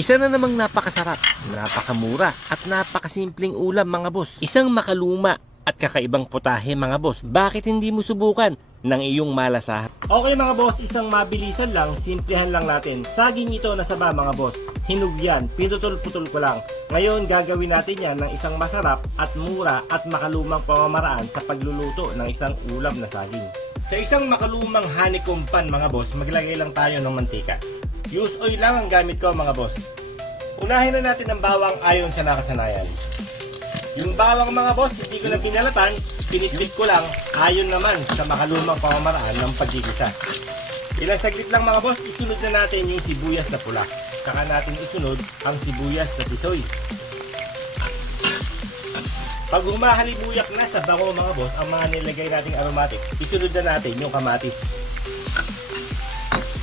Isa na namang napakasarap, napakamura at napakasimpleng ulam mga boss. Isang makaluma at kakaibang putahe mga boss. Bakit hindi mo subukan ng iyong malasahan? Okay mga boss, isang mabilisan lang, simplihan lang natin. Saging ito na saba mga boss. Hinug yan, pinutol-putol ko lang. Ngayon gagawin natin yan ng isang masarap at mura at makalumang pamamaraan sa pagluluto ng isang ulam na saging. Sa isang makalumang honeycomb pan mga boss, maglagay lang tayo ng mantika. Use oil lang ang gamit ko mga boss. Unahin na natin ang bawang ayon sa nakasanayan. Yung bawang mga boss, hindi ko na binalatan, pinitbit ko lang ayon naman sa makalumang pamamaraan ng paggigisa. Ilang saglit lang mga boss, isunod na natin yung sibuyas na pula. Saka natin isunod ang sibuyas na tisoy. Pag humahalimuyak na sa bango mga boss, ang mga nilagay nating aromatic, isunod na natin yung kamatis.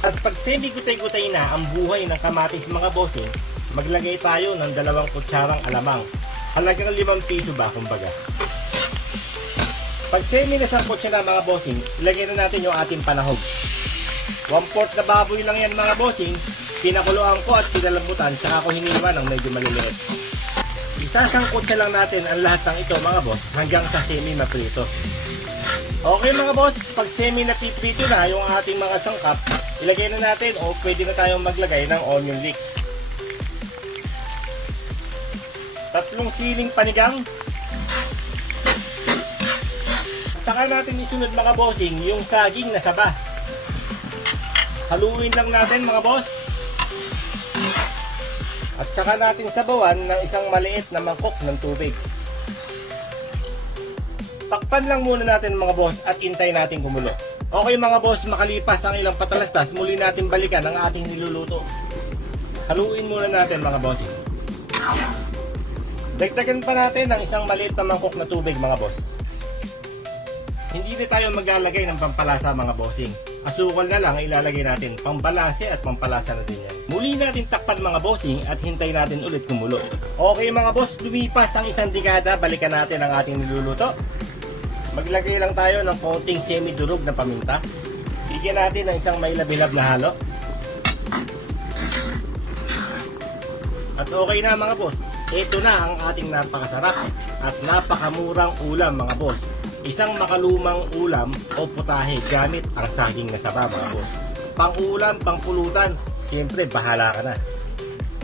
At pag semi-gutay-gutay na ang buhay ng kamatis mga bossing, maglagay tayo ng 2 kutsarang alamang. Halagang 5 piso ba kumbaga. Pag semi-nasangkot siya na mga bossing, ilagay na natin yung ating panahog. 1/4 na baboy lang yan mga bossing, pinakuluan ko at pinalambutan, saka ko hiniwa ng medyo maliliit. Isasangkot siya lang natin ang lahat ng ito mga boss hanggang sa semi-maprito. Okay mga boss, pag semi-napiprito na yung ating mga sangkap, ilagay na natin o pwede na tayong maglagay ng onion leeks. 3 siling panigang. Saka natin isunod mga bossing yung saging na saba. Haluin lang natin mga boss. At saka natin sabawan ng isang maliit na mangkok ng tubig. Takpan lang muna natin mga boss at intay natin kumulo. Okay mga boss, makalipas ang ilang patalastas, muli natin balikan ang ating niluluto. Haluin muna natin mga bossing. Dagdagan pa natin ng isang maliit na mangkok na tubig mga boss. Hindi na tayo maglalagay ng pampalasa mga bossing. Asukal na lang ilalagay natin, pambalanse at pampalasa na din yan. Muli natin takpan mga bossing at hintay natin ulit kumulo. Okay mga boss, lumipas ang isang dekada, balikan natin ang ating niluluto. Maglagay lang tayo ng konting semi-durog na paminta. Bigyan natin ng isang may labilab na halo. At okay na mga boss. Ito na ang ating napakasarap at napakamurang ulam mga boss. Isang makalumang ulam o putahe gamit ang saging na saba mga boss. Pang ulam, pang pulutan, siyempre bahala ka na.